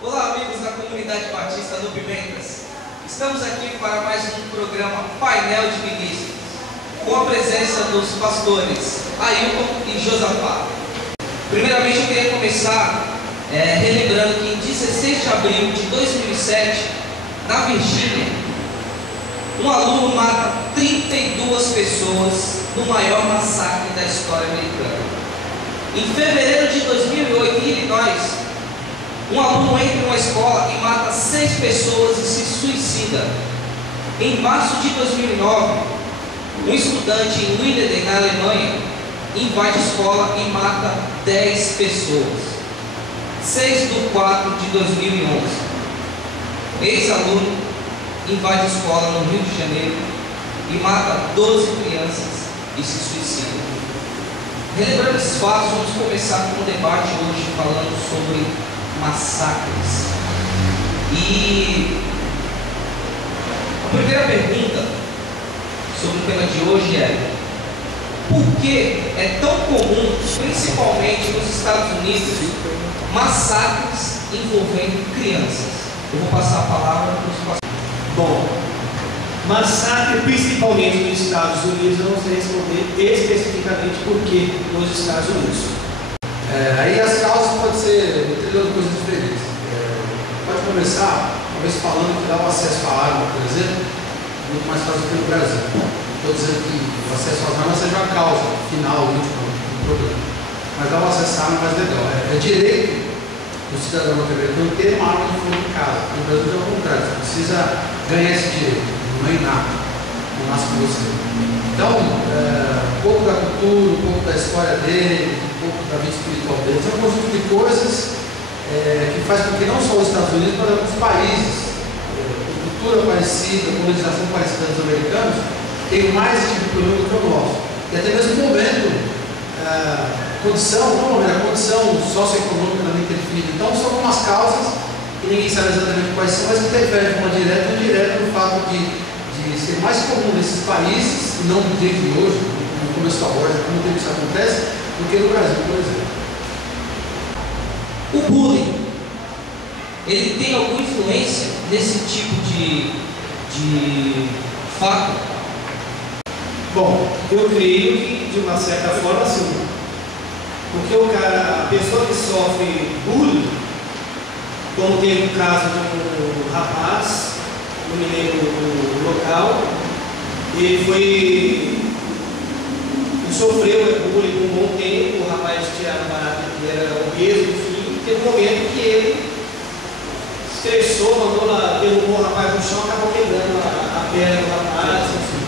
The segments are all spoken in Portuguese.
Olá, amigos da comunidade batista no Pimentas. Estamos aqui para mais um programa Painel de Ministros, com a presença dos pastores Ailton e Josafá. Primeiramente, eu queria começar relembrando que em 16 de abril de 2007, na Virgínia, um aluno mata 32 pessoas no maior massacre da história americana. Em fevereiro de 2008, em Illinois, um aluno entra em uma escola e mata 6 pessoas e se suicida. Em março de 2009, um estudante em Winnenden, na Alemanha, invade a escola e mata 10 pessoas. 6/4 de 2011, ex-aluno invade a escola no Rio de Janeiro e mata 12 crianças e se suicida. Relembrando esses fatos, vamos começar com um debate hoje falando sobre massacres. E a primeira pergunta sobre o tema de hoje é: por que é tão comum, principalmente nos Estados Unidos, massacres envolvendo crianças? Eu vou passar a palavra para os pastores. Bom, massacre principalmente nos Estados Unidos, eu não sei responder especificamente por que nos Estados Unidos. Aí as causas podem ser um trilhão de coisas diferentes. Pode começar, talvez falando que dá o acesso à arma, por exemplo, muito mais fácil do que no Brasil. Estou dizendo que o acesso às armas seja a causa final, última do problema. Mas dá o acesso à arma mais legal. É direito do cidadão norte-americano ter uma arma de fogo em casa. No Brasil é o contrário, você precisa ganhar esse direito, não é inato, não nasce com você. Então, um pouco da cultura, um pouco da história dele, um pouco da vida espiritual dele, é um conjunto de coisas que faz com que não só os Estados Unidos, mas alguns países, cultura parecida, colonização parecida dos americanos, tenham mais esse tipo de problema do que o nosso. E até mesmo o momento, a condição socioeconômica também interfere. Então, são algumas causas que ninguém sabe exatamente quais são, mas que interferem de uma direta ou indireta no fato de ser mais comum nesses países, não no dia de hoje, no começo da loja, como tempo isso acontece, do que no Brasil, por exemplo. O bullying, ele tem alguma influência nesse tipo de fato? Bom, eu creio que de uma certa forma sim. Porque a pessoa que sofre bullying, como teve o caso de um rapaz, não me lembro do local, ele sofreu bullying por um bom tempo, o rapaz tinha barato, ele era obeso, enfim, teve um momento que ele estressou, derrubou o rapaz no chão, acabou quebrando a perna do rapaz, enfim.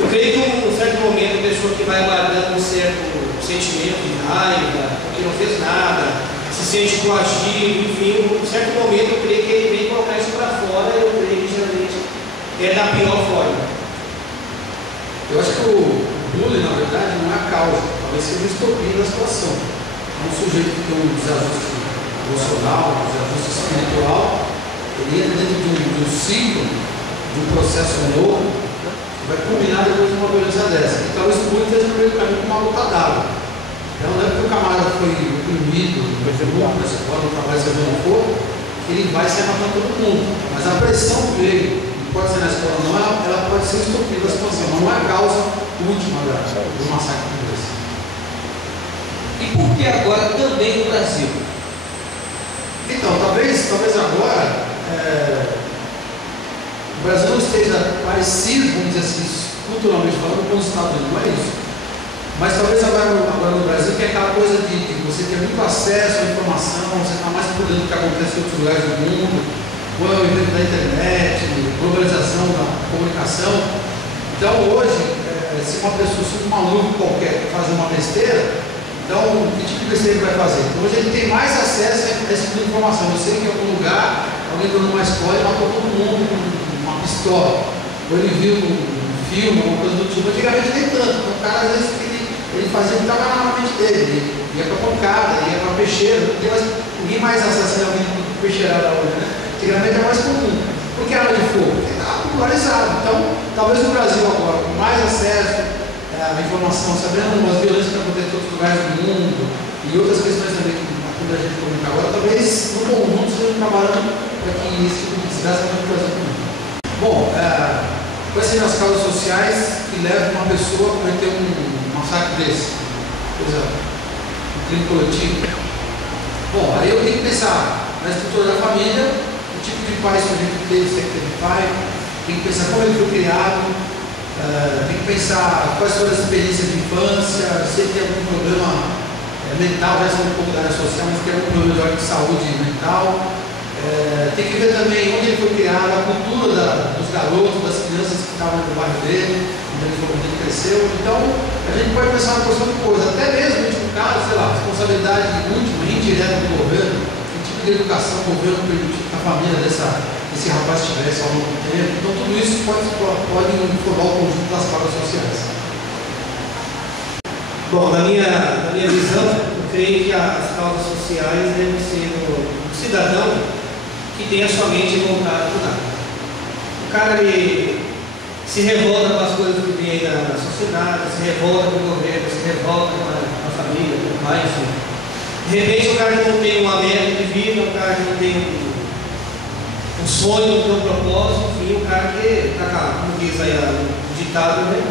Eu creio que em um certo momento a pessoa que vai guardando um certo sentimento de raiva, porque não fez nada, se sente coagido, enfim, em um certo momento eu creio que ele vem colocar isso para fora, eu creio que geralmente é da pior forma. Eu acho que o bullying, na verdade, não é a causa, talvez seja o estopim da situação. É um sujeito que tem um desajuste emocional, um desajuste espiritual, ele entra dentro de um ciclo, de um processo novo, vai culminar depois de uma violência dessa. Então, isso muito é no meio do caminho com uma luta d'água. Então, não é porque o camarada foi oprimido, na escola, no trabalho, seja onde for, que ele vai sair matando todo mundo. Mas a pressão dele, pode ser na escola ou não, ela pode ser estopim da situação, não é a causa última do massacre desse. E por que agora também no Brasil? Então, talvez agora o Brasil não esteja parecido, vamos dizer assim, culturalmente falando, com os Estados Unidos, não é isso. Mas talvez agora no Brasil, que é aquela coisa de você ter muito acesso à informação, você está mais por dentro do que acontece em outros lugares do mundo, ou é o evento da internet, globalização da comunicação. Então hoje, se um maluco qualquer fazer uma besteira, então que tipo de besteira ele vai fazer? Então, hoje ele tem mais acesso a esse tipo de informação. Eu sei que em algum lugar alguém deu numa escola e matou todo mundo com uma pistola, ou ele viu um filme, alguma coisa do tipo. Antigamente nem tanto, então o cara às vezes ele fazia o que estava na mente dele, ele ia para pancada, ia para peixeira, ninguém mais assassina alguém com peixeirada hoje, né? Antigamente é mais comum. Por que arma de fogo? Porque estava popularizado. Então, talvez no Brasil agora, com mais acesso à informação, sabendo as violências que acontecem em outros lugares do mundo e outras questões também que a gente comenta agora, talvez no conjunto seja um trabalhando para que esse tipo de desgraça não trazer também. Bom, quais seriam as causas sociais que levam uma pessoa a cometer um massacre desse? Por exemplo, um crime coletivo. Bom, aí eu tenho que pensar na estrutura da família, o tipo de pai que a gente teve, se é que teve pai, tem que pensar como ele foi criado, tem que pensar quais foram as experiências de infância, se ele tem algum problema mental, já são um pouco da área social, mas tem algum problema de ordem de saúde mental. Tem que ver também onde ele foi criado, a cultura dos garotos, das crianças que estavam no bairro dele, onde ele cresceu. Então, a gente pode pensar uma porção de coisas, até mesmo, no último caso, sei lá, responsabilidade última, indireta do governo, que tipo de educação o governo permitiu que a família desse rapaz tivesse ao longo do tempo. Então, tudo isso pode formar o conjunto das causas sociais. Bom, na minha visão, eu creio que as causas sociais devem ser o cidadão que tem a sua mente voltada para o nada. O cara ele se revolta com as coisas que vem aí na sociedade, se revolta com o governo, se revolta com a família, com o pai, enfim. De repente o cara que não tem uma meta de vida, o cara que não tem um sonho, não tem um propósito, enfim, o cara que está, como diz aí o ditado, né?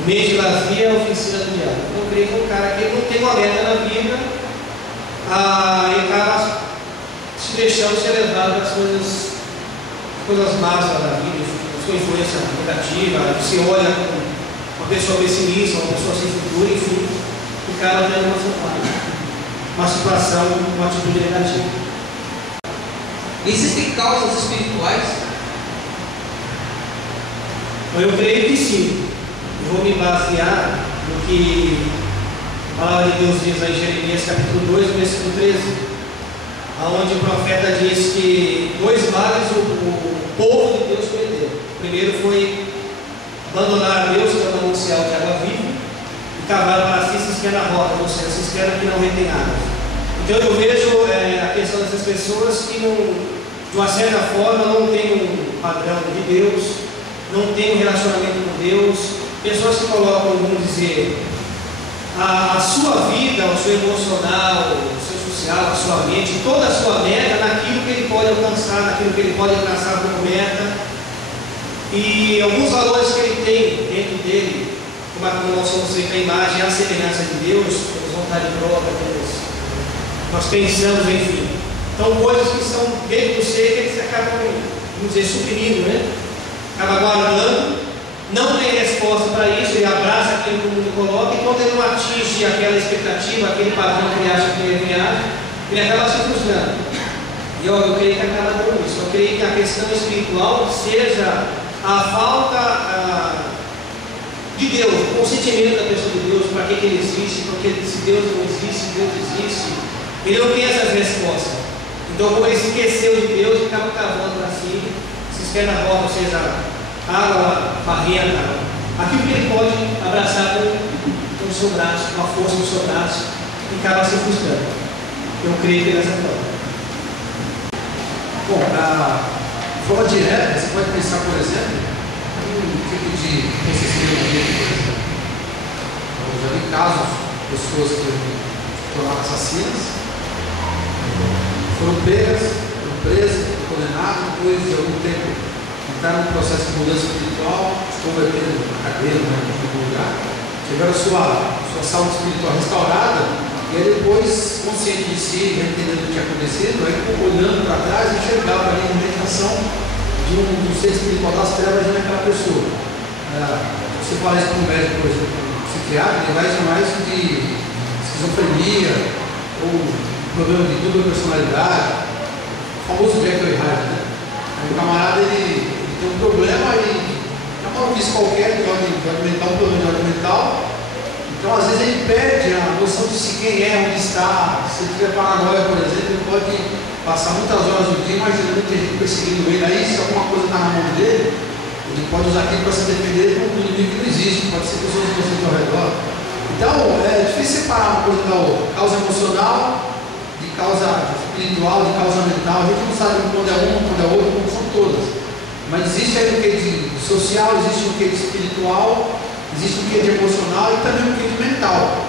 O mês de lazer é a oficina do diabo. Então eu creio que o cara que não tem uma meta na vida, ele acaba se deixando ser levado às coisas más da vida, a sua influência negativa, se olha como uma pessoa pessimista, uma pessoa sem futuro, enfim, o cara tem uma situação, uma atitude negativa. Existem causas espirituais? Eu creio que sim. Eu vou me basear no que a palavra de Deus diz em Jeremias capítulo 2, versículo 13. Onde o profeta diz que dois males o povo de Deus cometeu. O primeiro foi abandonar a Deus para anunciar de água viva e cavar para si cisterna rota, ou seja, cisterna que não retém água. Então eu vejo a questão dessas pessoas que, de uma certa forma, não tem um padrão de Deus, não tem um relacionamento com Deus, pessoas que colocam, vamos dizer, a sua vida, o seu emocional, o seu social, a sua mente, toda a sua meta naquilo que ele pode alcançar, naquilo que ele pode alcançar como meta. E alguns valores que ele tem dentro dele, como nós somos feitos a imagem e a semelhança de Deus, temos vontade própria, nós pensamos, enfim. Então, coisas que são dentro do ser que eles acabam, vamos dizer, suprimindo, né? Acaba guardando. Não tem resposta para isso, ele abraça aquilo que o mundo coloca, e quando ele não atinge aquela expectativa, aquele padrão que ele acha que ele viaja, ele acaba se frustrando. E eu creio que acaba dando isso. Eu creio que a questão espiritual seja a falta de Deus, o consentimento da pessoa de Deus, para que ele existe, porque se Deus não existe, Deus existe, ele não tem essas respostas. Então, como ele esqueceu de Deus, ele acaba cavando para si, cisterna rota, ou seja, água barrenta, aquilo que ele pode abraçar com o seu braço, com a força do seu braço, e acaba se frustrando. Eu creio que é dessa forma. Bom, de forma direta, você pode pensar, por exemplo, em um tipo de necessidade, por exemplo. Eu já vi casos de pessoas que se tornaram assassinas, foram pegas, foram presas, condenadas, depois de algum tempo entraram num processo de mudança espiritual, se converteram na cadeira, em algum lugar, tiveram sua saúde espiritual restaurada, e aí depois, consciente de si, entendendo o que tinha acontecido, aí olhando para trás, enxergava ali a movimentação de um ser espiritual das trevas naquela pessoa. Você fala isso para um médico, por exemplo, um psiquiatra, ele vai chamar isso de esquizofrenia, ou problema de dupla personalidade, o famoso Jekyll e Hyde, né? Aí o camarada, ele tem um problema e é uma notícia qualquer de ordem mental, um problema de ordem mental. Então, às vezes, ele perde a noção de si, quem é, onde está. Se ele tiver paranoia, por exemplo, ele pode passar muitas horas do dia imaginando que a gente perseguindo ele. Aí, se alguma coisa está na mão dele, ele pode usar aquilo para se defender de um inimigo que não existe, pode ser pessoas que estão ao redor. Então, é difícil separar uma coisa da outra. Causa emocional, de causa espiritual, de causa mental. A gente não sabe quando é uma, quando é outra, como são todas. Mas existe aí um quê de social, existe um quê de espiritual, existe um quê de emocional e também um quê de mental.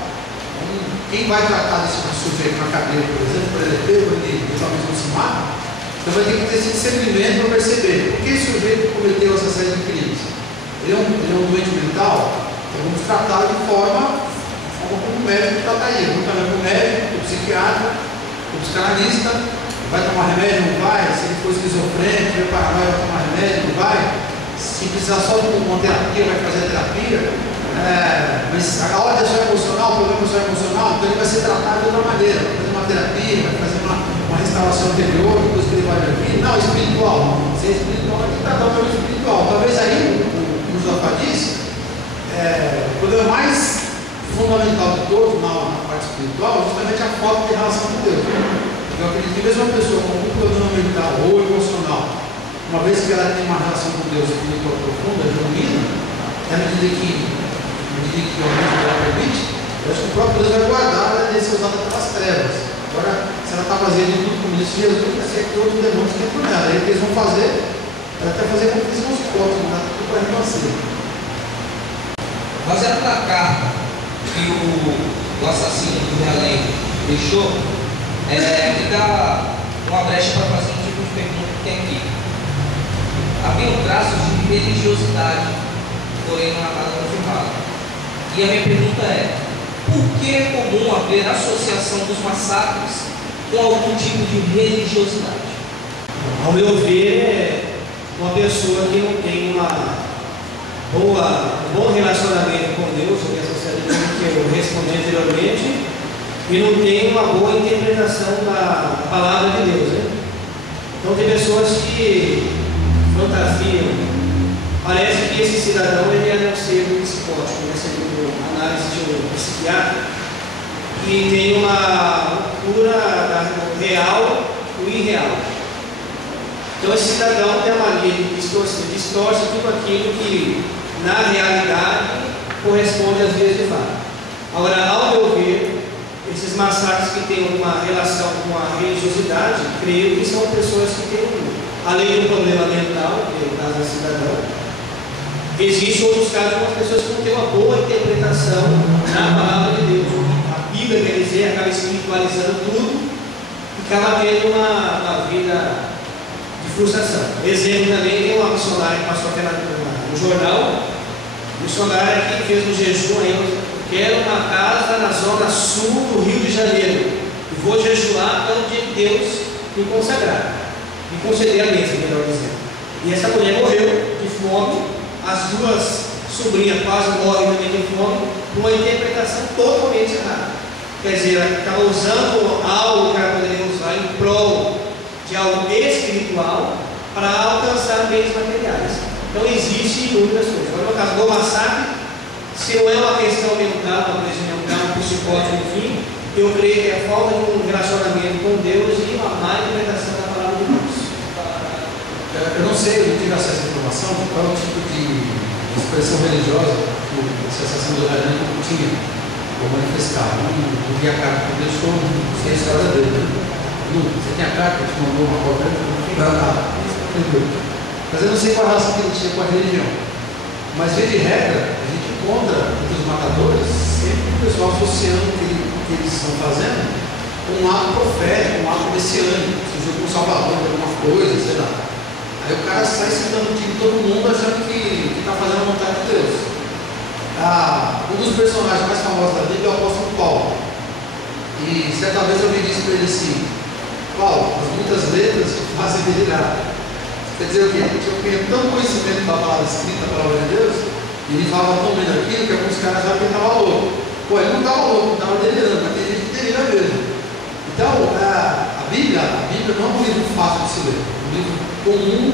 Então, quem vai tratar desse sujeito na cadeia, por exemplo, por ele talvez não se mata, Então vai ter que ter esse discernimento para perceber por que esse sujeito cometeu essa série de crimes. Ele é um doente mental, então vamos tratá-lo de forma como o médico trataria. Vamos tratar com o médico, o psiquiatra, o psicanalista. Vai tomar remédio? Não vai? Se ele for esquizofrênico, tiver paranoia, vai tomar remédio? Não vai? Se precisar só de uma terapia, vai fazer a terapia. Mas a ordem é só emocional, o problema é só emocional, então ele vai ser tratado de outra maneira. Vai fazer uma terapia, vai fazer uma restauração anterior, depois que ele vai aqui. Não, espiritual. Se é espiritual, vai ter que tratar o problema espiritual. Talvez aí, o Josafá disse, o problema mais fundamental de todos na parte espiritual é justamente a falta de relação com Deus. Eu acredito que mesmo uma pessoa com um problema mental ou emocional, uma vez que ela tem uma relação com Deus espiritual profunda, genuína, à medida que o ambiente dela permite, eu acho que o próprio Deus vai guardar ela de ser usada pelas trevas. Agora, se ela está fazendo de tudo como disse Jesus, vai ser que outros demônios que entram nela. Aí o que eles vão fazer? Ela até fazer com que eles nos cortem, não dá tudo para renascer. Baseado na carta que o assassino do Realém deixou, me dá uma brecha para fazer um tipo de pergunta que tem aqui. Havia um traço de religiosidade, porém não há nada confirmado. E a minha pergunta é: por que é comum haver associação dos massacres com algum tipo de religiosidade? Ao meu ver, uma pessoa que não tem um bom relacionamento com Deus, ou que eu respondi anteriormente, e não tem uma boa interpretação da palavra de Deus, né? Então tem pessoas que fantasiam. Parece que esse cidadão ele é um ser psicótico, né? Segundo a análise de um psiquiatra, que tem uma cura real e irreal. Então esse cidadão tem a mania de distorce tudo aquilo que na realidade corresponde às vias de fato. Agora, ao meu ver, esses massacres que têm uma relação com a religiosidade, creio que são pessoas que têm, além de um problema mental, que é o caso da cidadão, existem outros casos de umas pessoas que não têm uma boa interpretação na palavra de Deus. A Bíblia, quer dizer, acaba espiritualizando tudo e acaba tendo uma vida de frustração. Exemplo também, tem uma missionária que passou até no jornal, missionária que fez um jejum aí. Quero uma casa na zona sul do Rio de Janeiro e vou jejuar até o dia que Deus me consagrar, me conceder a bênção, melhor dizendo. E essa mulher morreu de fome, as duas sobrinhas quase morrem também de fome, por uma interpretação totalmente errada. Quer dizer, ela estava usando algo que ela poderia usar em prol de algo espiritual para alcançar bens materiais. Então existem inúmeras coisas. Agora, no caso do massacre, se não é uma questão mental, uma pressão mental, um psicótico, enfim, eu creio que é falta de um relacionamento com Deus e uma má interpretação da palavra de Deus. Eu não sei, eu não tive acesso à informação de qual tipo de expressão religiosa que esse assassino do Realém não tinha ou manifestar. Não vi a carta que ele deixou, não sei a história dele. Você tem a carta que te mandou uma cópia? Mas eu não sei qual a relação que ele tinha com a religião. Mas, via de regra, a gente encontra entre os matadores sempre o pessoal associando o que eles estão fazendo com um ato profético, um ato messiânico, seja com um salvador de alguma coisa, sei lá. Aí o cara sai sentando o time de todo mundo achando que está fazendo a vontade de Deus. Um dos personagens mais famosos da Bíblia é o apóstolo Paulo. E certa vez eu disse para ele assim: Paulo, as muitas letras te fazem delirar. Quer dizer o quê? Ele tinha tanto conhecimento da palavra escrita, da palavra de Deus, e ele falava tão bem daquilo que alguns caras já que ele estava louco. Pô, ele não estava louco, ele estava delirando, mas tem gente que delira mesmo. Então, a Bíblia não é um livro fácil de se ler, é um livro comum,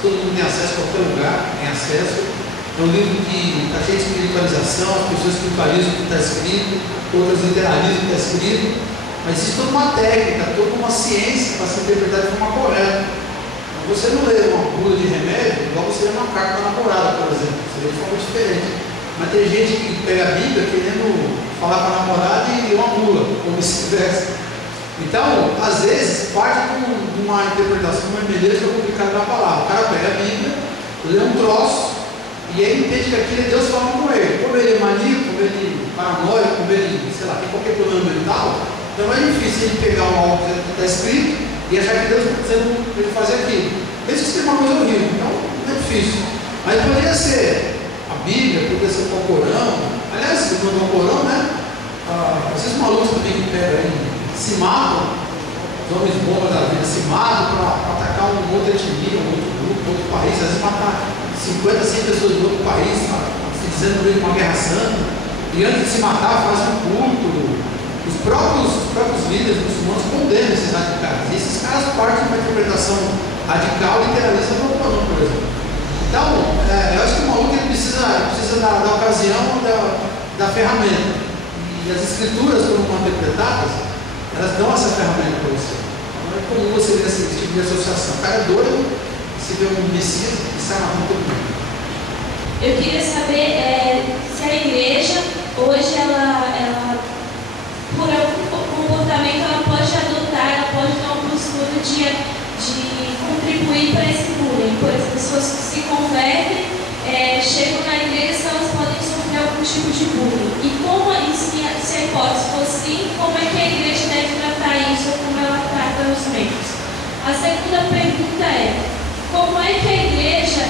todo mundo tem acesso a qualquer lugar, tem acesso. É um livro que está cheio de espiritualização, as pessoas espiritualizam o que está escrito, outras literalizam o que está escrito, mas existe toda uma técnica, toda uma ciência para se interpretar de forma correta. Você não lê uma bula de remédio igual você lê uma carta da namorada, por exemplo. Você lê de forma diferente. Mas tem gente que pega a Bíblia querendo falar para a namorada e lê uma bula, ou vice-versa. Então, às vezes, parte de uma interpretação, uma hermenêutica complicada da palavra. O cara pega a Bíblia, lê um troço, e aí entende que aquilo é Deus falando com ele. Como ele é maníaco, como ele é paranoico, como ele, sei lá, tem qualquer problema mental, então não é difícil ele pegar algo que está escrito e achar que Deus está dizendo ele fazer aquilo. Mesmo que seja uma coisa horrível, então é difícil. Mas poderia ser a Bíblia, poderia ser o Corão. Aliás, quando o Corão, né? Esses malucos também que pegam aí, se matam, os homens bombas da vida, se matam para atacar uma outra etnia, um outro grupo, um outro país, às vezes matar 50, 100 pessoas de outro país, se dizendo que uma guerra santa, e antes de se matar fazem um culto. Os próprios líderes muçulmanos condenam esses radicais. E esses caras partem de uma interpretação radical e literalista do Corão, por exemplo. Então, eu acho que o maluco ele precisa da ocasião, da ferramenta. E as escrituras, quando são interpretadas, elas dão essa ferramenta para você. Não é comum você ver esse tipo de associação. O cara é doido, se vê um Messias e sai matando todo mundo. Eu queria saber se a igreja, hoje, ela por algum comportamento, ela pode adotar, ela pode dar uma postura de contribuir para esse bullying. Por exemplo, as pessoas se convertem, chegam na igreja, elas podem sofrer algum tipo de bullying. E como se a hipótese for assim, como é que a igreja deve tratar isso ou como ela trata os membros? A segunda pergunta é, como é que a igreja,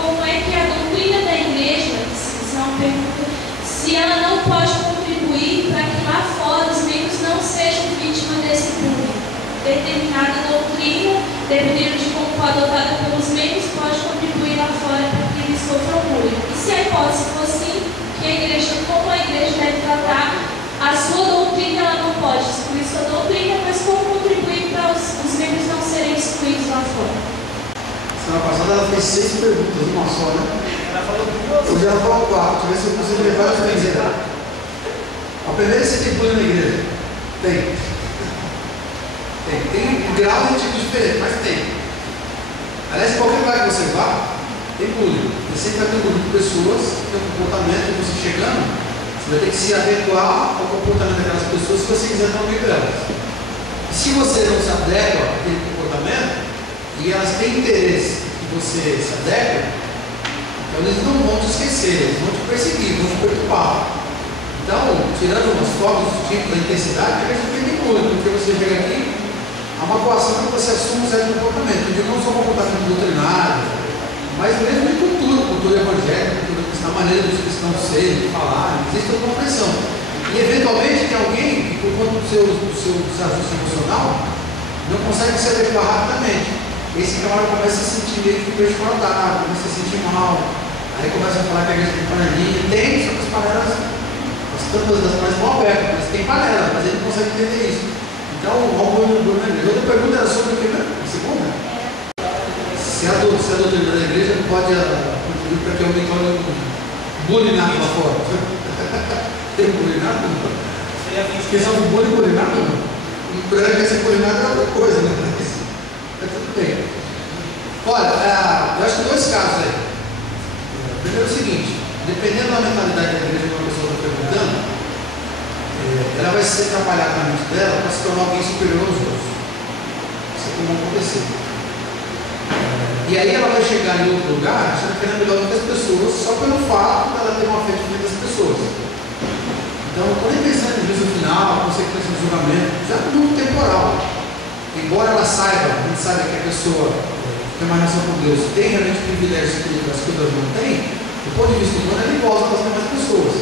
como é que a doutrina da igreja, isso é uma pergunta, se ela não pode contribuir para que lá fora os membros não sejam vítimas desse bullying? Determinada doutrina, dependendo de como for adotada pelos membros, pode contribuir lá fora para que eles sofram bullying. E se a hipótese for assim, que a igreja, como a igreja deve tratar a sua doutrina, ela não pode excluir sua doutrina, mas como contribuir para os membros não serem excluídos lá fora? Semana passada ela fez 6 perguntas, uma só, né? Ela falou duas. Hoje ela falou 4, deixa eu ver se eu consigo levar as vezes. A primeira, você tem bullying na igreja? Tem. Tem grau de tipo diferente, mas tem. Aliás, qualquer lugar que você vá, tem bullying. Você sempre vai ter um grupo de pessoas que tem um comportamento, e você chegando, você vai ter que se adequar ao comportamento daquelas pessoas se você quiser ter um amigo delas. E se você não se adequa àquele comportamento, e elas têm interesse que você se adeque, então eles não vão te esquecer, eles vão te perseguir, vão te perturbar. Então, tirando umas fotos do tipo da intensidade, a gente tem bullying, porque você chega aqui, há uma coação que você assume um certo comportamento. Eu digo não só comportamento doutrinário, mas mesmo de cultura evangélica, cultura cristã, a maneira dos cristãos serem, de falar, existe uma pressão. E eventualmente tem alguém que, por conta do seu desajuste emocional, não consegue se adequar rapidamente. Esse camarada começa a se sentir meio que desconectado, começa a se sentir mal, aí começa a falar que a igreja tem panelinha, tem, só que as panelas, as tampas das panelas estão abertas, mas tem panela, mas ele não consegue entender isso. Então, o bullying na igreja. Outra pergunta era sobre o que mesmo? A segunda? Se a doutrina da igreja não pode contribuir para que alguém torne um bulinado lá fora. Tem bulinado? Questão do bulinado? O problema é que esse bulinado é outra coisa, né? Mas tudo bem. Olha, eu acho que 2 casos aí. Primeiro é o seguinte, dependendo da mentalidade da igreja que uma pessoa está perguntando, ela vai ser trabalhada na mente dela para se tornar alguém superior aos outros. Isso é como acontecer. E aí ela vai chegar em outro lugar achando que ela é melhor do que as pessoas, só pelo fato de ela ter uma fé diferente das pessoas. Então, quando é pensando em juízo final, consequência do julgamento, já é muito temporal. Embora ela saiba, a gente sabe que a pessoa tem uma relação com Deus, tem realmente privilégios que as coisas não têm, do ponto de vista humano, ela é igual às demais pessoas.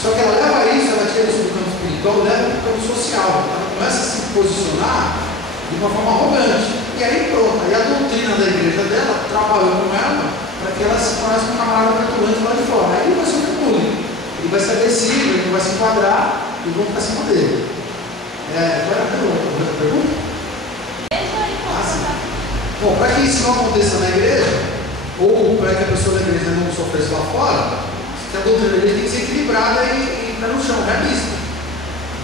Só que ela leva isso, ela tira isso do campo espiritual, leva para o campo social. Ela começa a se posicionar de uma forma arrogante. E aí pronto, aí a doutrina da igreja dela trabalhou com ela para que ela se tornasse um camarada petulante lá de fora. Aí ele vai sofrer bullying. Ele vai ser agressivo, ele vai se enquadrar e vão ficar acima dele. Qual é a pergunta? Bom, para que isso não aconteça na igreja, ou para que a pessoa da igreja não sofresse lá fora, a doutrina da igreja tem que ser equilibrada e pé no chão, realista.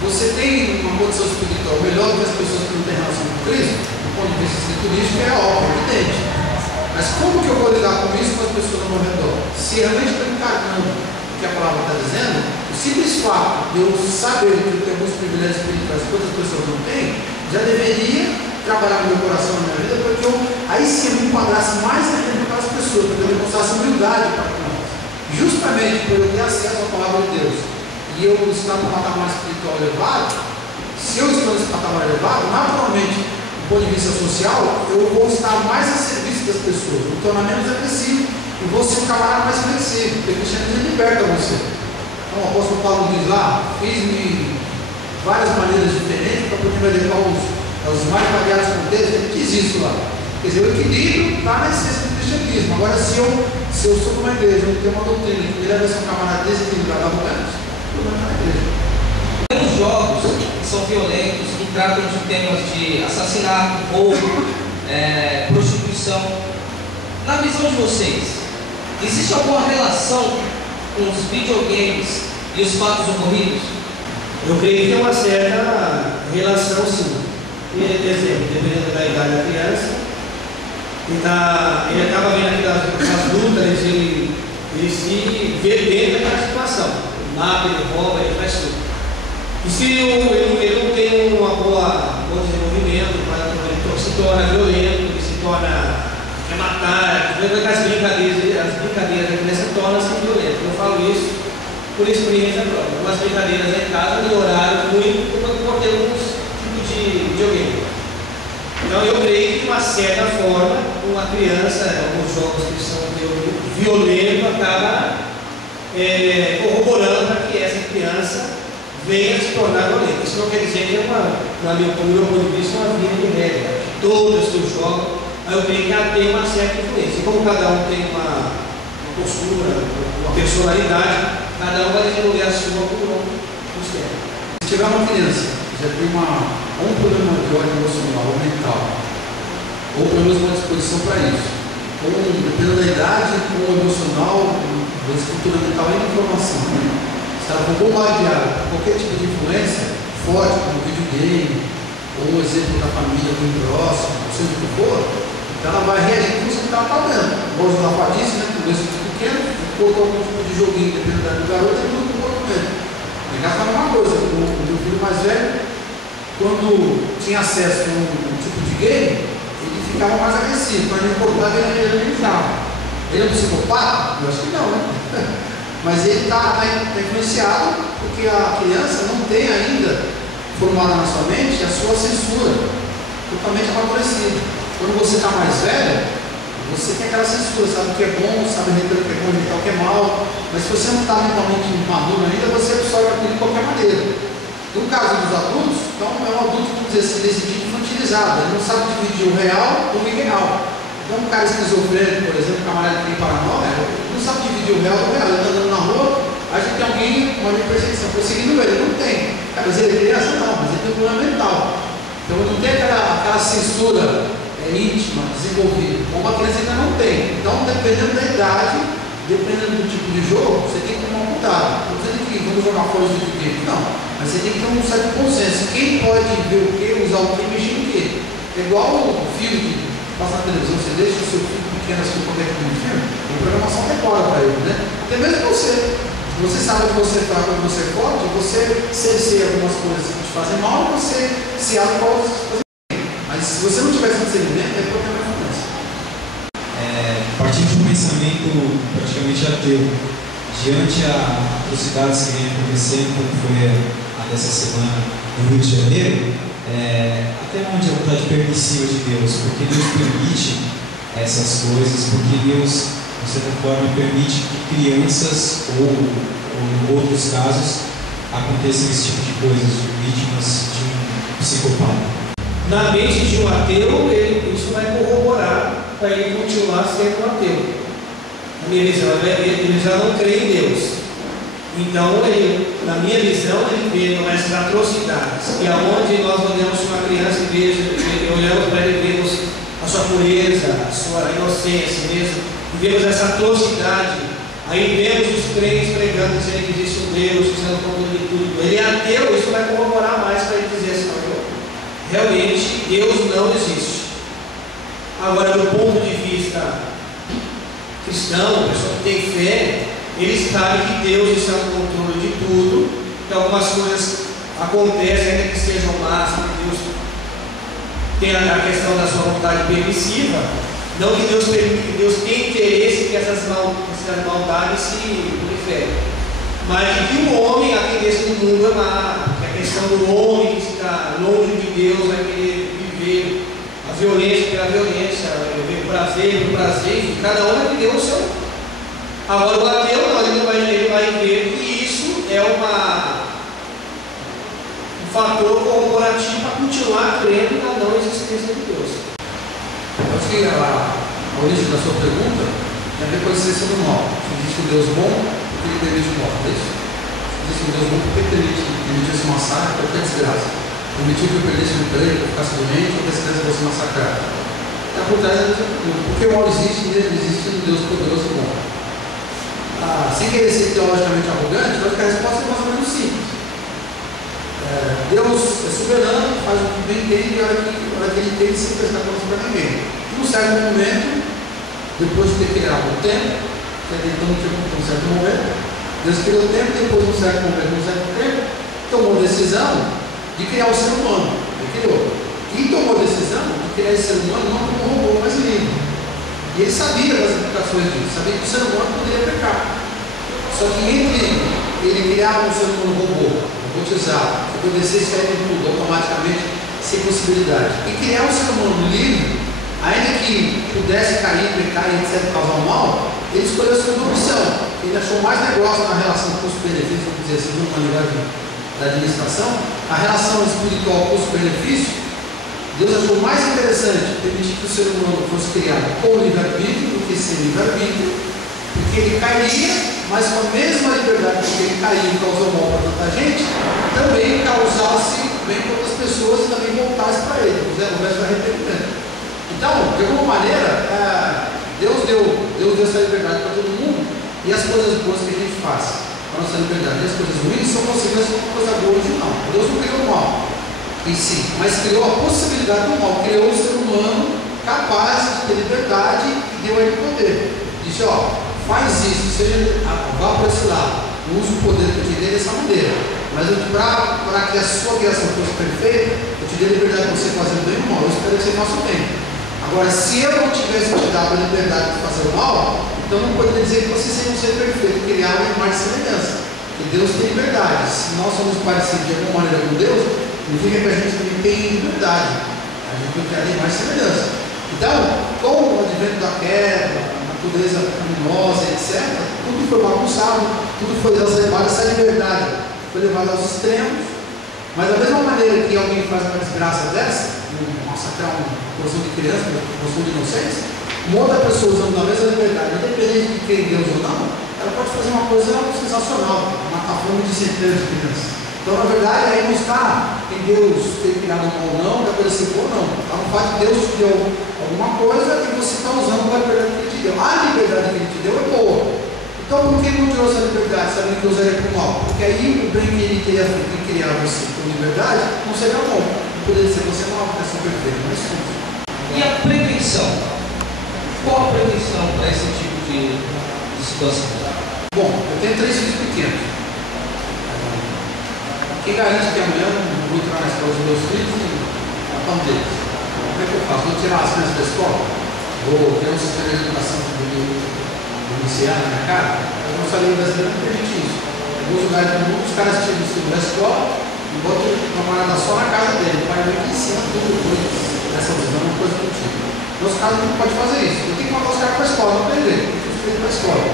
Você tem uma condição espiritual melhor do que as pessoas que não têm relação com Cristo, do ponto de vista escriturístico, é óbvio, evidente. Mas como que eu vou lidar com isso com as pessoas ao meu redor? Se realmente estou encarnando o que a palavra está dizendo, o simples fato de eu saber que eu tenho alguns privilégios espirituais que outras pessoas não têm, já deveria trabalhar no meu coração, na minha vida, porque aí sim eu me enquadrasse mais naquelas pessoas, porque eu demonstrasse humildade para nós. Justamente por eu ter acesso à palavra de Deus e eu estar num patamar espiritual elevado, Se eu estou nesse patamar elevado, naturalmente, do ponto de vista social, eu vou estar mais a serviço das pessoas, vou me tornar menos agressivo e vou ser um camarada mais flexível, porque o cristianismo liberta você. Então o apóstolo Paulo diz lá, fiz-me várias maneiras diferentes para poder me adequar aos mais variados contextos, ele diz isso lá. Quer dizer, o equilíbrio está na essência do cristianismo. Agora, se eu sou uma igreja onde tem uma doutrina que me leva a ser um camarada desequilibrado, o problema está na igreja. Temos jogos que são violentos, que tratam de temas de assassinato, roubo, prostituição. Na visão de vocês, existe alguma relação com os videogames e os fatos ocorridos? Eu creio que tem uma certa relação, sim. Por exemplo, dependendo da idade da criança, ele acaba vendo aquelas lutas, ele se vê dentro daquela situação. Ele mata, ele rouba, ele faz tudo. E se ele não tem um bom desenvolvimento, ele se torna violento, ele se torna quer matar, as brincadeiras da criança tornam-se violentas. Eu falo isso por experiência própria. Algumas brincadeiras em casa melhoraram muito por ter alguns tipos de videogame. Então eu creio que de uma certa forma, uma criança, alguns jogos que são violentos, acaba corroborando para que essa criança venha se tornar violenta. Isso não quer dizer que é do meu ponto de vista, uma vida de regra. Todos que eu jogo, eu creio que ela tem uma certa influência. E como cada um tem uma postura, uma personalidade, cada um vai desenvolver a sua por onde quer. Se tiver uma criança que já tem um problema de ordem emocional ou mental, ou pelo menos uma disposição para isso, ou dependendo da idade, ou emocional, da estrutura mental e da informação, está bombardeado por qualquer tipo de influência forte, como videogame, ou um exemplo da família, do próximo, seja o que for, então ela vai reagir como se não estava vendo. Igual os lapadices, né? Com esse pequeno, colocou algum tipo de joguinho, dependendo do garoto, e tudo com o movimento. Em casa fala uma coisa, o meu filho mais velho, quando tinha acesso a um tipo de game, ele ficava mais agressivo, quando ele importava, ele limitava. Ele é um psicopata? Eu acho que não, né? Mas ele está influenciado porque a criança não tem ainda formada na sua mente a sua censura totalmente amadurecida. Quando você está mais velho, você tem aquela censura, sabe o que é bom, sabe o que é bom, o que é mal, mas se você não está mentalmente maduro ainda, você absorve aquilo de qualquer maneira. No caso dos adultos, então é um adulto, vamos dizer assim, decidido infantilizado, ele não sabe dividir o real do irreal. Então um cara esquizofrênico, por exemplo, um camarada que tem paranoia, ele não sabe dividir o real do real, ele está andando na rua, acha que tem alguém, uma linha de perseguição, perseguindo ele não tem. Mas ele é criança? Não, mas ele tem um problema mental. Então ele não tem aquela censura íntima, desenvolvida, como a criança ainda não tem. Então, dependendo da idade, dependendo do tipo de jogo, você tem que tomar cuidado. Não estou dizendo que vamos jogar fora os videogames, não. Mas você tem que ter um certo consenso. Quem pode ver o que, usar o que, mexer no que. É igual o filme que passa na televisão, você deixa o seu filho pequeno assistir qualquer tipo de filme, a programação decora para ele, né? Até mesmo você. Se você sabe que você está quando você pode, você cerceia algumas coisas que te fazem mal e você se abre para outras coisas. Mas se você não tiver esse discernimento, é problema de influência. Partindo de um pensamento praticamente ateu, diante a atrocidades que vem acontecendo, como foi a dessa semana no Rio de Janeiro, até onde a vontade permissiva de Deus, porque Deus permite essas coisas, porque Deus, de certa forma, permite que crianças ou em outros casos aconteçam esse tipo de coisas, vítimas de um psicopata. Na mente de um ateu, isso vai corroborar para ele continuar sendo um ateu. Na minha visão, ele já não crê em Deus. Então, na minha visão, ele vê essas atrocidades. E aonde nós olhamos para uma criança e olhamos para ele, vemos a sua pureza, a sua inocência mesmo, e vemos essa atrocidade. Aí vemos os crentes pregando, dizendo que existe um Deus, que está no controle de tudo. Ele é ateu, isso vai corroborar mais para ele dizer assim: realmente Deus não existe. Agora, do ponto de vista cristão, a pessoa que tem fé, ele sabe que Deus está no controle de tudo, que algumas coisas acontecem, ainda que sejam más, que Deus tem a questão da sua vontade permissiva, não que Deus permite, Deus tem interesse que essas maldades se proliferem, mas que o homem, a tendência do mundo é má, que a questão do homem que está longe de Deus, vai querer viver a violência pela violência, viver o prazer pelo prazer, e cada um vai viver o seu. Agora o ateu não, ele vai ver que isso é um fator corporativo para continuar crendo na não existência de Deus. Eu acho que a origem da sua pergunta tem a ver com a existência do mal. Se existe um Deus bom, por que ele permite o mal? É isso? Se existe um Deus bom, por que ele permitiu esse massacre? Por que desgraça? Permitiu que eu perdesse o emprego, que eu ficasse doente, ou que essa criança fosse massacrada? Está por trás da mesma pergunta. Porque o mal existe e existe um Deus poderoso e bom. Sem querer ser teologicamente arrogante, eu acho que a resposta é mais ou menos simples. Deus é soberano, faz o que bem entende, e a hora que ele entende, sem prestar conta para ninguém. E num certo momento, depois de ter criado o tempo, que até então não tinha um certo momento, Deus criou o tempo, depois de um certo momento, um certo tempo, tomou a decisão de criar o ser humano. Ele criou. E tomou a decisão de criar esse ser humano não como um robô, mas livre. E ele sabia das implicações disso, sabia que o ser humano poderia pecar. Só que entre ele criar um ser humano robotizado, que obedecesse a ele tudo automaticamente, sem possibilidade, e criar um ser humano livre, ainda que pudesse cair, pecar e etc., causar mal, ele escolheu a segunda opção. Ele achou mais negócio na relação custo-benefício, vamos dizer assim, numa linguagem da administração, a relação espiritual custo-benefício. Deus achou mais interessante permitir que o ser humano fosse criado com livre-arbítrio do que sem livre-arbítrio, porque ele cairia, mas com a mesma liberdade que ele caiu e causou mal para tanta gente, também causasse bem para outras pessoas e também voltasse para ele, houvesse o arrependimento. Então, de alguma maneira, Deus deu essa liberdade para todo mundo, e as coisas boas que a gente faz, a nossa liberdade, e as coisas ruins são consequências de uma coisa boa ou não. Deus não criou o mal em si, mas criou a possibilidade do mal, criou o ser humano capaz de ter liberdade e deu a ele poder. Disse, faz isso, vá para esse lado, use o poder que eu te dei dessa maneira, mas para que a sua criação fosse perfeita, eu te dei a liberdade de você fazer o bem e o mal, eu espero que você faça o bem. Agora, se eu não tivesse te dado a liberdade de fazer o mal, então não poderia dizer que você seria um ser perfeito, criar uma imagem de semelhança. Porque Deus tem liberdade. Se nós somos parecidos de alguma maneira com Deus, significa que a gente também tem liberdade. A gente tem que criar imagem de semelhança. Então, com o advento da queda, a natureza pecaminosa, etc., tudo foi bagunçado, tudo foi levado, essa liberdade foi levada aos extremos. Mas da mesma maneira que alguém faz uma desgraça dessa, massacrar uma porção de criança, uma porção de inocentes, uma outra pessoa usando a mesma liberdade, independente de quem Deus ou não, ela pode fazer uma coisa sensacional, matar fome de centenas de crianças. Então, na verdade, aí não está em Deus ter criado um mal ou não, da coisa ser boa ou não. Está no fato de Deus te deu alguma coisa e você está usando a liberdade que Ele te deu. A liberdade que Ele te deu é boa. Então, por que não tirou essa liberdade, sabendo que usaria para o mal? Porque aí o bem que Ele teria feito em criar você com liberdade não seria bom. Não poderia ser você uma pessoa perfeita, mas sim. E a prevenção? Qual a prevenção para esse tipo de situação? Bom, eu tenho 3 filhos pequenos. Quem garante que amanhã eu não vou entrar na escola dos meus filhos e matar um deles? Como é que eu faço? Vou tirar as crianças da escola? Vou ter um sistema de educação iniciar na minha casa? A nossa lei brasileira não permite isso. Em alguns lugares do mundo, os caras tiram o filho da escola e botam o camarada só na casa dele. O pai meio que ensina tudo depois dessa visão, uma coisa do tipo. No nosso caso, não pode fazer isso. Eu tenho que mandar os caras para a escola, não aprender. Eu tenho que ir para a escola.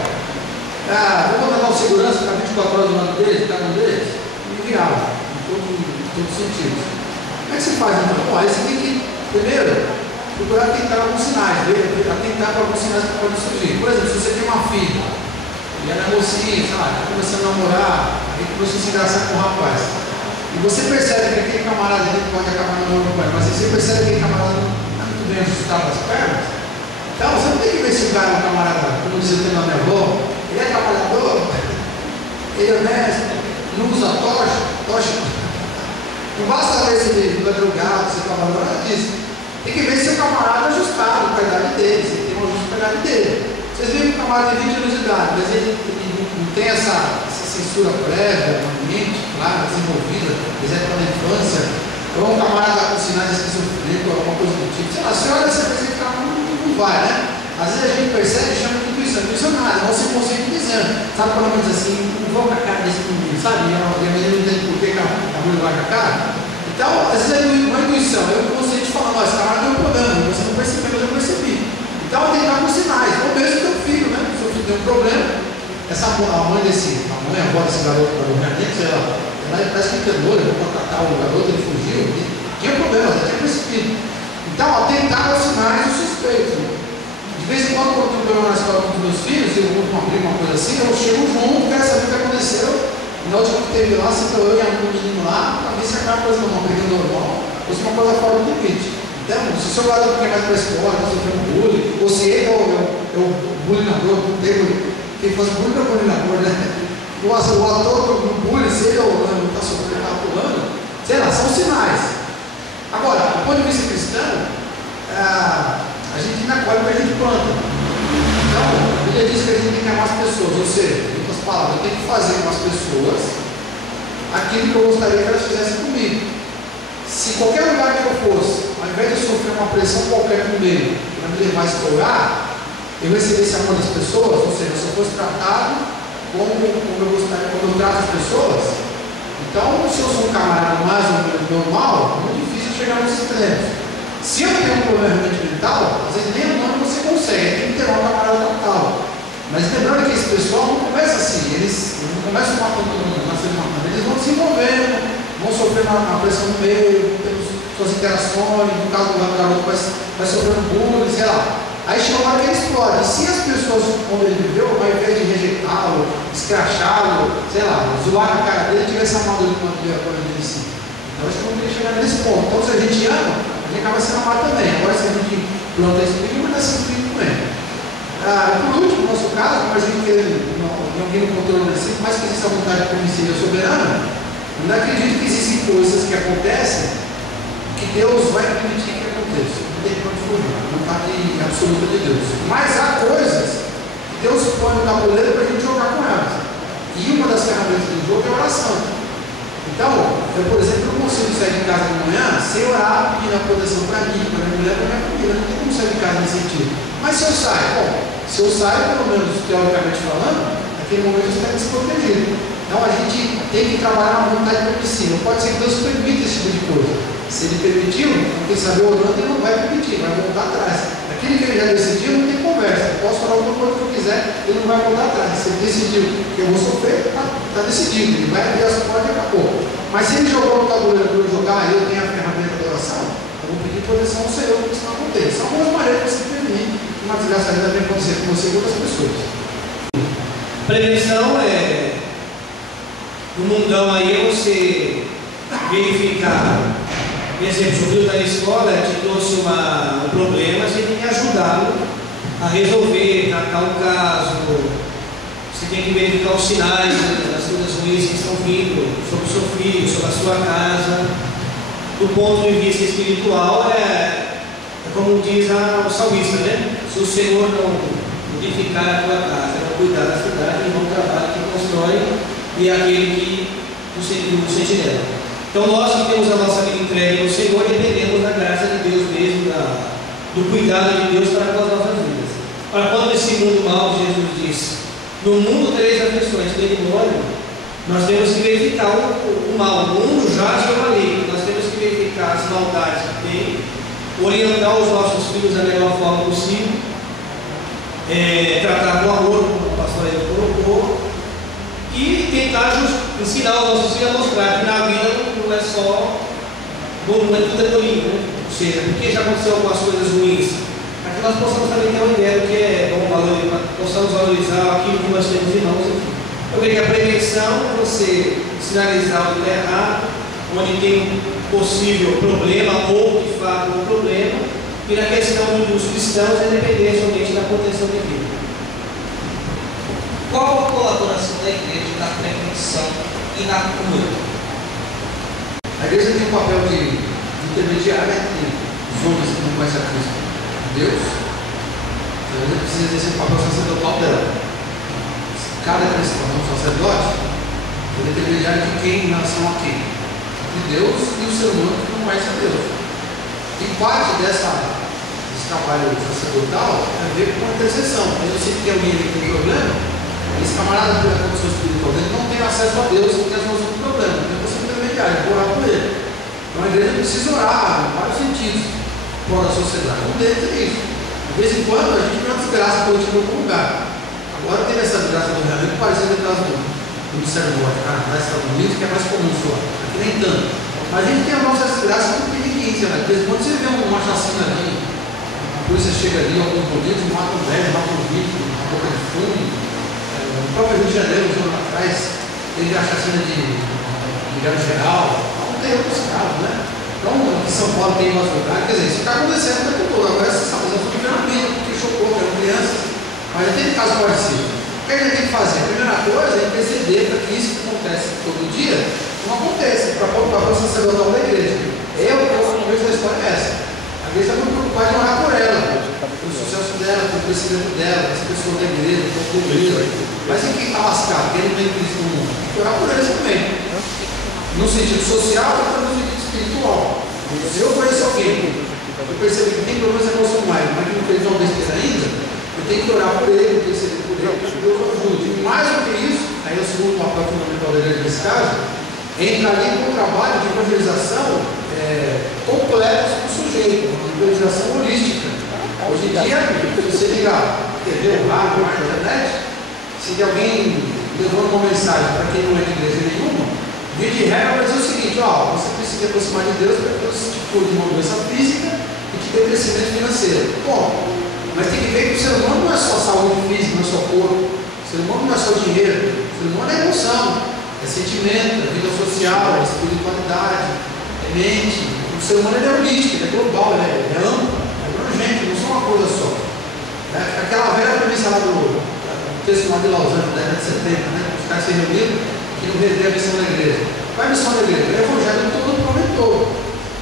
Vou mandar um segurança para 24 horas do lado deles, cada um deles? Viável, em todos os sentidos. Como é que se faz então? Bom, aí você tem que, primeiro, procurar tentar alguns sinais, atentar para alguns sinais que podem surgir. Por exemplo, se você tem uma filha, e ela é mocinha, sei lá, está começando a namorar, aí começou a se engraçar com o rapaz, e você percebe que aquele camarada ali pode acabar namorando com ela, mas você percebe que aquele camarada não está muito bem ajustado as pernas, então você não tem que ver se o cara é um camarada, como dizia o minha avó, ele é trabalhador, ele é honesto, não usa tocha. Não basta ver se ele não é drogado, se ele está falando nada disso. Tem que ver se o camarada é ajustado com a idade dele, se ele tem um ajuste com a idade dele. Vocês veem que o camarada tem 20 anos de idade, mas ele não tem essa censura prévia, uma mente clara, desenvolvida, exemplo na infância, ou um camarada com sinais de esquizofrenia, ou alguma coisa do tipo. Sei lá, a senhora você percebe que não vai, né? Às vezes a gente percebe e chama de intuição. Intuição nada, não se conscientizando. Sabe, pelo menos assim, não vou com a cara desse menino, sabe? E a menina não entende por que a bagulho lá com a cara. Então, às vezes é uma intuição, é o consciente falando, esse camarada tem um problema, você não percebeu, mas eu percebi. Então, tem que dar com sinais, ou mesmo teu filho, né? Seu filho tem um problema, a mãe, a avó desse garoto para o jardim, sei lá, ela parece que entendeu, eu vou contratar o garoto, ele fugiu, tinha problema, ela tinha percebido. Então, atentar aos sinais dos suspeitos. De vez em quando, quando eu estou na escola com os meus filhos, eu vou com uma prima, uma coisa assim, eu chego junto, quero saber o que aconteceu. E na última que teve lá, sentou eu e um menino lá, para ver se aquela coisa não pegou normal, ou se uma coisa fora do limite. Então, se o seu garoto quer mais para a escola, está sofrendo bullying, ou se ele é o bullying na rua, não tem bullying, quem faz bullying é bullying na rua, né? O ator do bullying, se ele está sofrendo, está pulando, sei lá, são sinais. Agora, do ponto de vista cristão, a gente ainda colhe o que a gente planta. Então, a Bíblia diz que a gente tem que amar as pessoas, ou seja, em outras palavras, eu tenho que fazer com as pessoas aquilo que eu gostaria que elas fizessem comigo. Se qualquer lugar que eu fosse, ao invés de eu sofrer uma pressão qualquer no meio, para me levar a estourar, eu recebesse amor das pessoas, ou seja, se eu fosse tratado como eu gostaria, como eu trato as pessoas, então, se eu sou um camarada mais ou menos normal, é muito difícil chegar nos extremos. Se eu tenho um problema mental, às vezes nem o nome você consegue, tem que ter uma camarada total. Mas lembrando que esse pessoal não começa assim, eles não começam matando todo mundo, eles vão se envolvendo, vão sofrendo uma pressão no meio, tendo suas interações, no caso do garoto vai sofrendo bullying, sei lá. Aí chega uma hora que ele explode. E se as pessoas, quando ele viveu, ao invés de rejeitá-lo, escrachá-lo, sei lá, zoar na cara dele, tivesse amado ele quando ele acorda dele si. Então acho que não queria chegar nesse ponto. Então se a gente ama, a gente acaba sendo amado também. Agora se a gente planta esse filho, vai dar esse filho também. Por último, no nosso caso, como a gente tem alguém no controle desse, mais que existe a vontade permissiva e soberana, eu não acredito que existem coisas que acontecem que Deus vai permitir que aconteça. Não tem como fugir, a vontade absoluta de Deus. Mas há coisas que Deus põe no tabuleiro para a gente jogar com elas. E uma das ferramentas do jogo é a oração. Então, eu, por exemplo, não consigo sair de casa de manhã sem orar, pedindo a proteção para mim, para minha mulher, para minha família. Não tem como sair de casa nesse sentido. Mas se eu saio, bom, se eu saio, pelo menos teoricamente falando, naquele momento eu estou desprotegido. Então a gente tem que trabalhar na vontade permissiva. Pode ser que Deus permita esse tipo de coisa. Se ele permitiu, quem sabe orando, ele não vai permitir, vai voltar atrás. Aquele que ele já decidiu, não tem conversa. Eu posso falar alguma coisa que eu quiser, ele não vai voltar atrás. Se ele decidiu que eu vou sofrer, está decidido. Ele vai abrir as portas e acabou. Mas se ele jogou no tabuleiro para eu jogar e eu tenho a ferramenta de oração, eu vou pedir proteção ao Senhor para que isso não aconteça. São algumas maneiras que você prevenir que uma desgraça ainda vem acontecer com você e com outras pessoas. Prevenção é, no mundão aí, você verificar. Por exemplo, se o filho está na escola, te trouxe um problema, você tem que ajudá-lo a resolver, tratar o caso. Você tem que verificar os sinais das coisas ruins que estão vindo sobre o seu filho, sobre a sua casa. Do ponto de vista espiritual, é como diz o salmista, né? Se o Senhor não edificar a tua casa, não cuidar da cidade, não trabalha que constrói e é aquele que o sentinela. Então nós que temos a nossa vida entregue ao Senhor, dependemos da graça de Deus mesmo, do cuidado de Deus para com as nossas vidas. Para quando esse mundo mal, Jesus disse, no mundo tereis aflições, demônio, nós temos que verificar o mal. O mundo jaz no maligno, nós temos que verificar as maldades que tem, orientar os nossos filhos da melhor forma possível, tratar com amor, como o pastor aí colocou, e tentar ensinar os nossos filhos a mostrar que na vida não é só, não é tudo bolinho, né? Ou seja, porque já aconteceu algumas coisas ruins, para que nós possamos também ter uma ideia do que é bom valor, possamos valorizar aquilo que nós temos em mãos. Eu creio que a prevenção é você sinalizar o que está errado, onde tem um possível problema ou de fato um problema, e na questão dos cristãos é depender somente da proteção divina. Qual a colaboração da igreja na prevenção e na cura? A igreja tem um papel de intermediária entre os homens que não conhecem a Cristo e Deus. Então a gente precisa desse papel sacerdotal dela. Cada cristão é um sacerdote, ele é intermediário de quem em relação a quem? De Deus e o ser humano que não conhece a Deus. E parte desse trabalho sacerdotal tem a ver com a intercessão. Eu sei que alguém que tem problema, esse camarada pela condição espiritual dele não tem acesso a Deus e tem as noções do problema. Então você familiar, eu vou orar por ele. Então a igreja precisa orar em vários sentidos fora da sociedade. Um deles é isso. De vez em quando a gente vê uma desgraça coletiva em algum lugar. Agora teve essa desgraça do realmente parecida no caso do Ministério Norte, Canadá, Estados Unidos, que é mais comum só. Aqui nem tanto. Mas a gente tem a nossa desgraça muito pequenininha, né? De vez em quando você vê uma chacina ali, a polícia chega ali, alguns bandidos matam um velho, matam um vídeo, uma boca de fumo. O próprio Rio de Janeiro, uns anos atrás, teve a chacina de Miguel Geral. Não tem outros casos, né? Então, aqui em São Paulo tem mais lugares, quer dizer, isso está acontecendo o tempo todo. Agora, essas são vivendo a vida, porque chocou, que eram crianças, mas já teve caso parecido. O que a gente tem que fazer? A primeira coisa é interceder para que isso que acontece todo dia não aconteça, para o papel sacerdotal da igreja. O começo da história é essa. A igreja está muito preocupada em orar por ela, pelo sucesso dela, pelo crescimento dela, das pessoas da igreja, do povo da igreja. Mas em quem está lascado, quem não tem Cristo no mundo? Tem que orar por eles também. No sentido social e no sentido espiritual. Se eu conheço alguém, eu percebo que tem problemas emocionais, mas que não fez uma besteira ainda, eu tenho que orar por ele, interceder por ele, que Deus o ajude. E mais do que isso, aí é o segundo papel fundamental da igreja nesse caso, entra ali com um trabalho de evangelização completo do sujeito, uma evangelização holística. Hoje em dia, se você ligar a TV, o rádio, a internet, se alguém levando uma mensagem para quem não é de igreja nenhuma, via de regra vai dizer o seguinte: você precisa aproximar de Deus para que Deus te cure de uma doença física e te dê crescimento financeiro. Bom, mas tem que ver que o ser humano não é só saúde física, não é só corpo. O ser humano não é só dinheiro. O ser humano é emoção, é sentimento, é vida social, é espiritualidade, é mente. O ser humano é holístico, é global, é amplo, é abrangente, não são uma coisa só. Aquela velha premissa lá do texto lá de Lausanne, da década de 70, né? Os caras se reuniram e não rever a missão da igreja. Qual é a missão da igreja? É o evangelho todo o momento todo.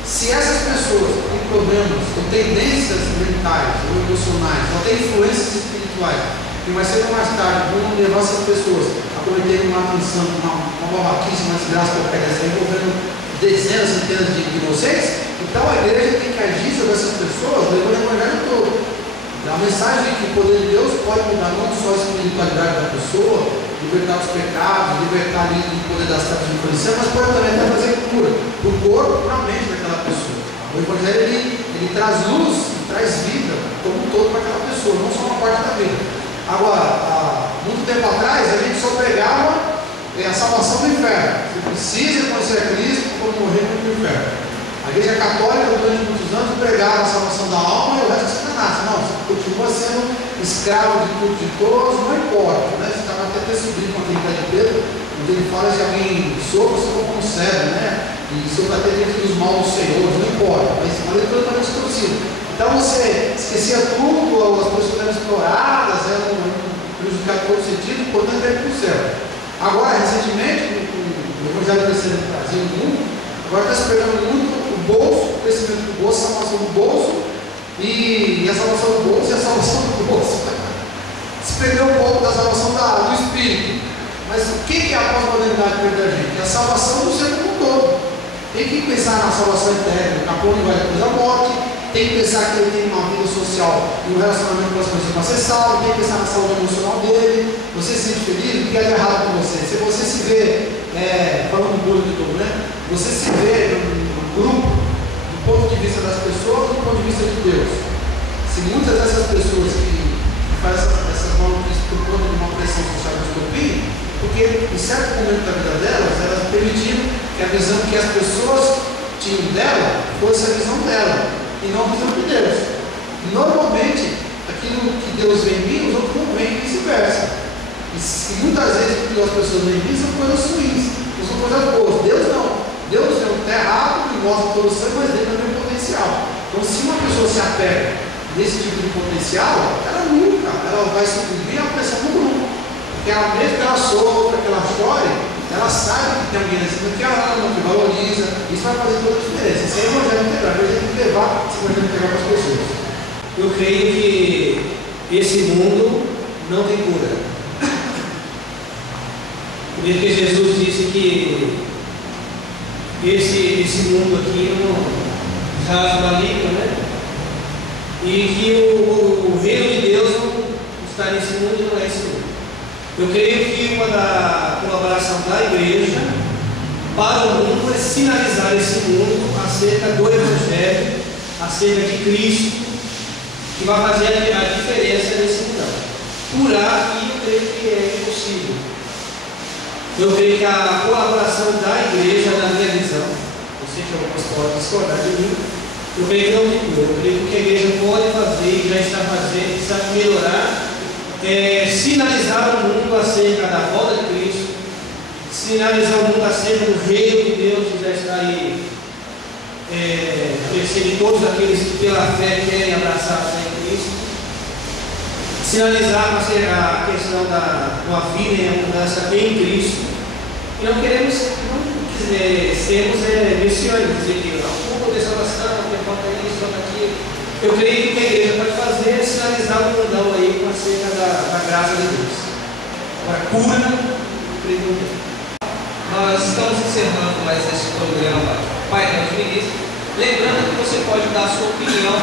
Se essas pessoas têm problemas, ou tendências mentais, ou emocionais, ou têm influências espirituais, que mais cedo ou mais tarde vão levar essas pessoas a cometerem uma atenção, uma babaquice, uma desgraça qualquer dessa, envolvendo dezenas, centenas de inocentes, então a igreja tem que agir sobre essas pessoas, levando o evangelho todo. A mensagem de que o poder de Deus pode mudar não só a espiritualidade da pessoa, libertar os pecados, libertar ali do poder das trevas de influência, mas pode também até fazer cura para o corpo e para a mente daquela pessoa. O evangelho ele traz luz, traz vida como um todo para aquela pessoa, não só uma parte da vida. Agora, há muito tempo atrás, a gente só pregava a salvação do inferno. Você precisa conhecer a Cristo para morrer no inferno. A igreja católica, durante muitos anos, pregava a salvação da alma e o resto é Satanás. Não, você continua sendo escravo de tudo, de todos, não importa. Né? Você estava até percebendo com aquele pé de Pedro, onde ele fala: se alguém sofre, você for como cego, né? E se eu bater dentro dos maus do Senhor, não importa. Mas a leitura está muito distorcida. Então você esquecia tudo, as pessoas eram exploradas, eram prejudicadas em todo sentido, portanto, é para o céu. Agora, recentemente, o evangelho crescendo no Brasil, no mundo, agora está se pegando muito o bolso, o crescimento do bolso, a salvação do bolso, e a salvação do bolso e a salvação do bolso. Se perdeu um pouco da salvação do espírito. Mas o que é a pós-modernidade perder a gente? É a salvação do ser como um todo. Tem que pensar na salvação eterna, na qual vai depois da morte, tem que pensar que ele tem uma vida social e um relacionamento com as pessoas para ser salvo, tem que pensar na saúde emocional dele. Você se sente feliz, o que é de errado com você? Se você se vê, falando do bullying de todo, né? Você se vê no grupo, do ponto de vista das pessoas, do ponto de vista de Deus. Se muitas dessas pessoas que fazem essas maluquices por conta de uma pressão social de estupim, porque em certo momento da vida delas, elas permitiram que a visão que as pessoas tinham dela fosse a visão dela, e não a visão de Deus. Normalmente, aquilo que Deus vê em mim, os outros não veem, e vice-versa. E muitas vezes o que as pessoas veem em mim são coisas ruins, não são coisas boas. Deus não. Deus é um terráqueo e mostra todo o sangue, mas Deus não tem potencial. Então, se uma pessoa se apega nesse tipo de potencial, ela vai subir a pressão do grupo. Porque ela, mesmo que ela sofra, que ela chore, ela sabe que tem alguém acima que ela ama, que valoriza. Isso vai fazer toda a diferença. Isso é o evangelho integral. A gente tem que levar esse evangelho integral para as pessoas. Eu creio que esse mundo não tem cura. Por isso que Jesus disse que esse mundo aqui não jaz maligno, né? E que o reino de Deus não está nesse mundo e não é esse mundo. Eu creio que uma da colaboração da igreja para o mundo é sinalizar esse mundo acerca do Evangelho, acerca de Cristo, que vai fazer a diferença nesse mundo. Curar, e eu creio que é possível. Eu creio que a colaboração da igreja, na minha visão, eu sei que algumas podem discordar de mim, eu creio que não tem cura. Eu creio que o que a igreja pode fazer e já está fazendo, precisa melhorar, é sinalizar o mundo acerca da volta de Cristo, sinalizar o mundo acerca do reino de Deus que já está aí, de todos aqueles que pela fé querem abraçar a fé em Cristo, sinalizar a questão da vida e a mudança em Cristo. E não queremos, sermos messiânicos, dizer que não culpa de salvação, que falta isso, falta aquilo. Eu creio que o que a igreja pode fazer é sinalizar o mundão aí com acerca da graça de Deus. Agora, cura, eu creio que não tem. Nós estamos encerrando mais esse programa Painel de Ministros. Lembrando que você pode dar a sua opinião,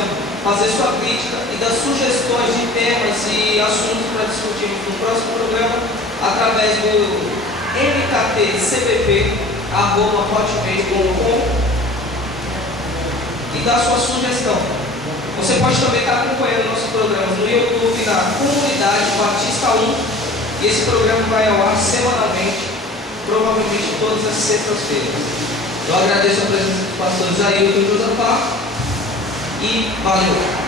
fazer sua crítica e dar sugestões de temas e assuntos para discutirmos no próximo programa através do mktcbp@hotmail.com e dar sua sugestão. Você pode também estar acompanhando nossos programas no YouTube, na Comunidade Batista 1, e esse programa vai ao ar semanalmente, provavelmente todas as sextas-feiras. Eu agradeço a presença dos pastores Ailton e Josafá e valeu!